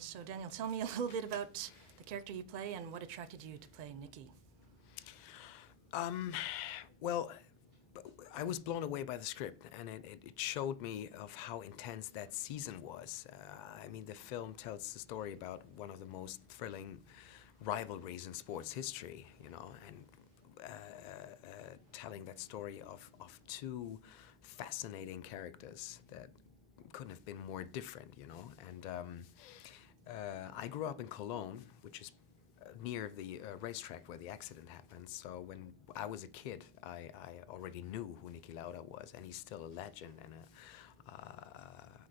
So Daniel, tell me a little bit about the character you play and what attracted you to play Nikki. Well, I was blown away by the script, and it showed me of how intense that season was. I mean, the film tells the story about one of the most thrilling rivalries in sports history, you know, and telling that story of two fascinating characters that couldn't have been more different, you know. And I grew up in Cologne, which is near the racetrack where the accident happened. So when I was a kid, I already knew who Niki Lauda was, and he's still a legend and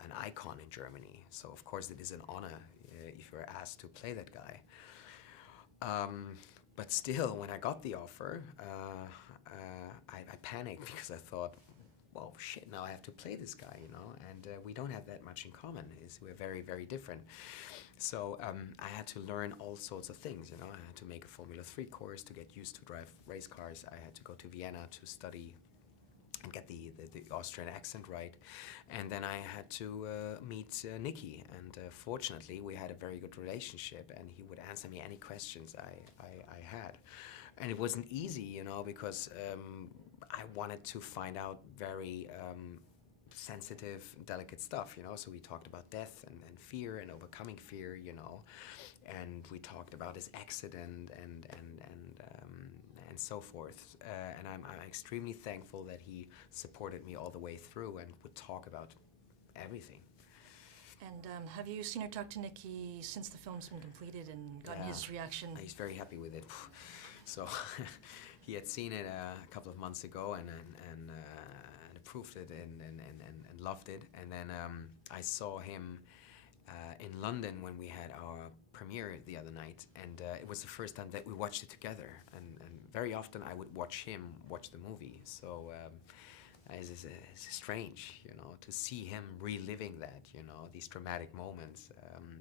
an icon in Germany. So of course it is an honor if you're asked to play that guy. But still, when I got the offer, I panicked because I thought, well, shit, now I have to play this guy, you know, and we don't have that much in common. We're very, very different. So I had to learn all sorts of things, you know. I had to make a Formula 3 course to get used to drive race cars. I had to go to Vienna to study and get the Austrian accent right. And then I had to meet Nikki, and fortunately we had a very good relationship, and he would answer me any questions I had. And it wasn't easy, you know, because I wanted to find out very sensitive, delicate stuff, you know. So we talked about death and fear and overcoming fear, you know, and we talked about his accident and so forth. And I'm extremely thankful that he supported me all the way through and would talk about everything. And have you seen or talked to Nikki since the film's been completed and gotten his reaction? He's very happy with it. So he had seen it a couple of months ago and approved it and loved it. And then I saw him in London when we had our premiere the other night, and it was the first time that we watched it together. And very often I would watch him watch the movie. So it's strange, you know, to see him reliving that, you know, these dramatic moments,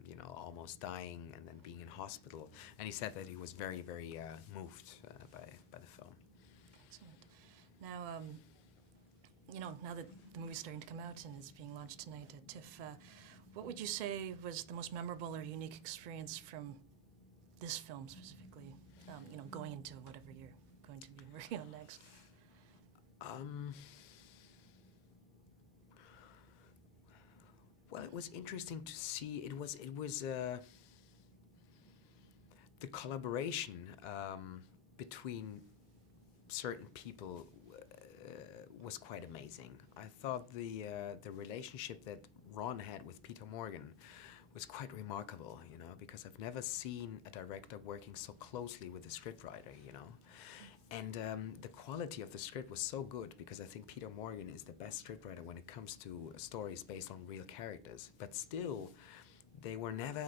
you know, almost dying and then being in hospital. And he said that he was very, very moved by the film. Excellent. Now, you know, now that the movie's starting to come out and is being launched tonight at TIFF, what would you say was the most memorable or unique experience from this film specifically, you know, going into whatever you're going to be working on next? Well, it was interesting to see. It was the collaboration between certain people was quite amazing. I thought the relationship that Ron had with Peter Morgan was quite remarkable, you know, because I've never seen a director working so closely with a scriptwriter, you know. And the quality of the script was so good, because I think Peter Morgan is the best scriptwriter when it comes to stories based on real characters. But still, they were never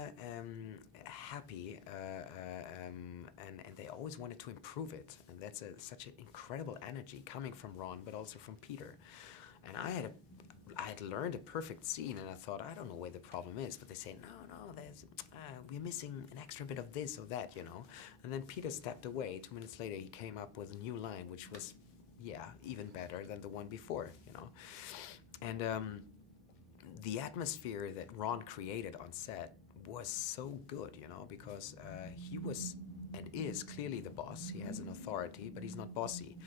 happy, and they always wanted to improve it. And that's such an incredible energy coming from Ron, but also from Peter. And I had learned a perfect scene, and I thought, I don't know where the problem is, but they say, no, we're missing an extra bit of this or that, you know. And then Peter stepped away. 2 minutes later, he came up with a new line, which was, yeah, even better than the one before, you know. And the atmosphere that Ron created on set was so good, you know, because he was and is clearly the boss. He has an authority, but he's not bossy.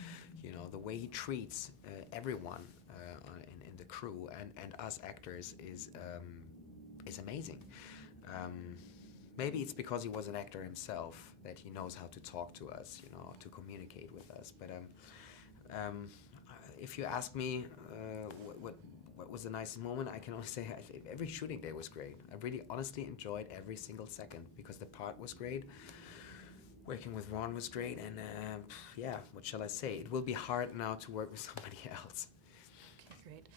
You know, the way he treats everyone in the crew and us actors is amazing. Maybe it's because he was an actor himself that he knows how to talk to us, you know, to communicate with us. But if you ask me what was the nicest moment, I can only say every shooting day was great. I really honestly enjoyed every single second, because the part was great. Working with Ron was great, and yeah, what shall I say? It will be hard now to work with somebody else. Okay, great.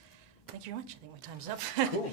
Thank you very much. I think my time's up. Cool.